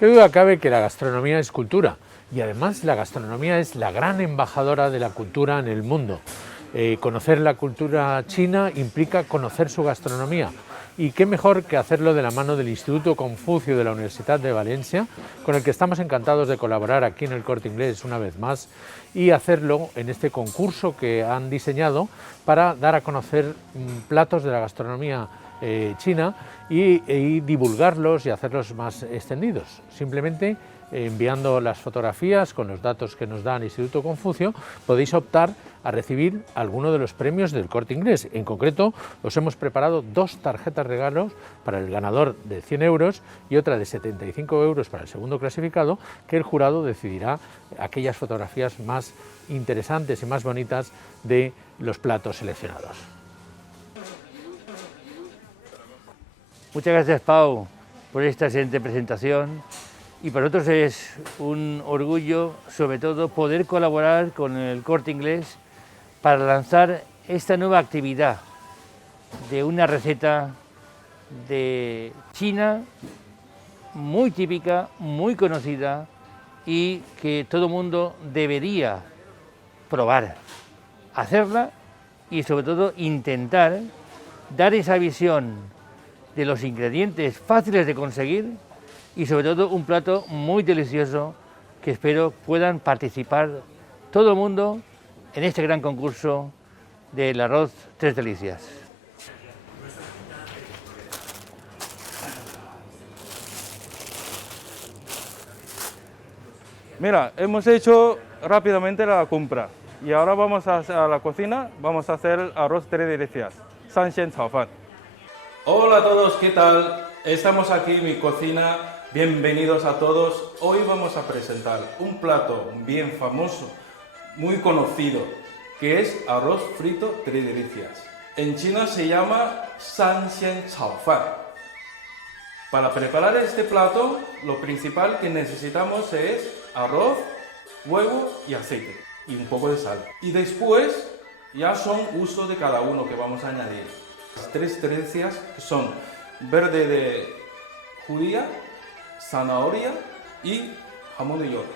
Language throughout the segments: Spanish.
Qué duda cabe que la gastronomía es cultura y además la gastronomía es la gran embajadora de la cultura en el mundo. Conocer la cultura china implica conocer su gastronomía y qué mejor que hacerlo de la mano del Instituto Confucio de la Universidad de Valencia, con el que estamos encantados de colaborar aquí en el Corte Inglés una vez más y hacerlo en este concurso que han diseñado para dar a conocer platos de la gastronomía china y divulgarlos y hacerlos más extendidos. Simplemente enviando las fotografías con los datos que nos da el Instituto Confucio podéis optar a recibir alguno de los premios del Corte Inglés. En concreto, os hemos preparado 2 tarjetas regalos para el ganador de 100 euros y otra de 75 euros para el segundo clasificado, que el jurado decidirá aquellas fotografías más interesantes y más bonitas de los platos seleccionados. Muchas gracias, Pau, por esta excelente presentación, y para nosotros es un orgullo, sobre todo, poder colaborar con el Corte Inglés para lanzar esta nueva actividad de una receta de China muy típica, muy conocida y que todo el mundo debería probar, hacerla y sobre todo intentar dar esa visión de los ingredientes fáciles de conseguir y sobre todo un plato muy delicioso que espero puedan participar todo el mundo en este gran concurso del arroz Tres Delicias. Mira, hemos hecho rápidamente la compra y ahora vamos a la cocina, vamos a hacer el arroz Tres Delicias, Sanxian Cao Fan. Hola a todos, ¿qué tal? Estamos aquí en mi cocina, bienvenidos a todos. Hoy vamos a presentar un plato bien famoso, muy conocido, que es arroz frito Tres Delicias. En China se llama Sanxian Cao Fan. Para preparar este plato, lo principal que necesitamos es arroz, huevo y aceite, y un poco de sal. Y después ya son gustos de cada uno que vamos a añadir. Las 3 delicias que son verde de judía, zanahoria y jamón de york.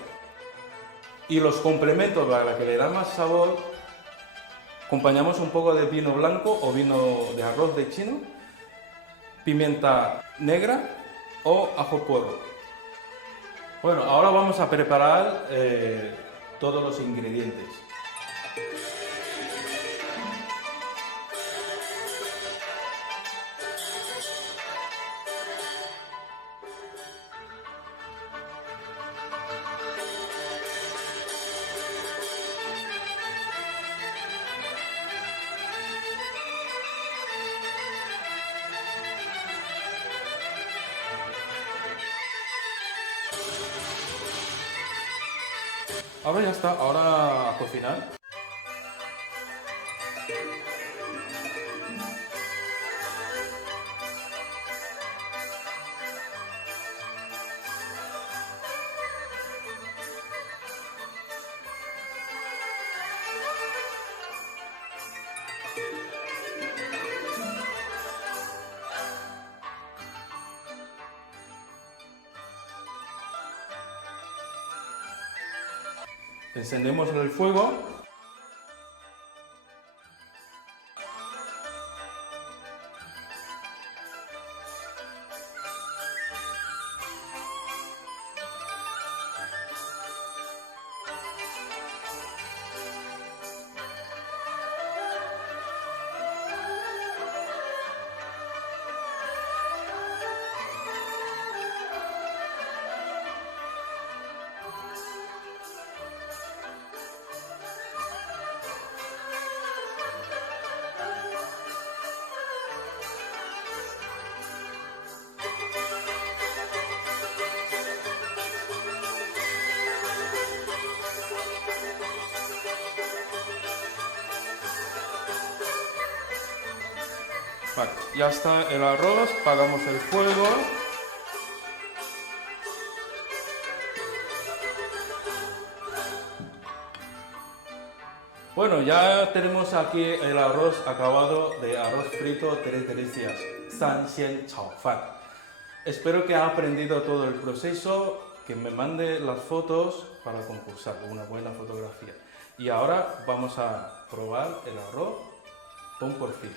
Y los complementos para que le da más sabor, acompañamos un poco de vino blanco o vino de arroz de chino, pimienta negra o ajo porro. Bueno, ahora vamos a preparar todos los ingredientes. Ahora ya está, ahora a cocinar. Encendemos el fuego. Vale, ya está el arroz, apagamos el fuego. Bueno, ya tenemos aquí el arroz acabado de arroz frito Tres Delicias, Sanxian Cao Fan. Espero que haya aprendido todo el proceso, que me mande las fotos para concursar, una buena fotografía. Y ahora vamos a probar el arroz con porfil.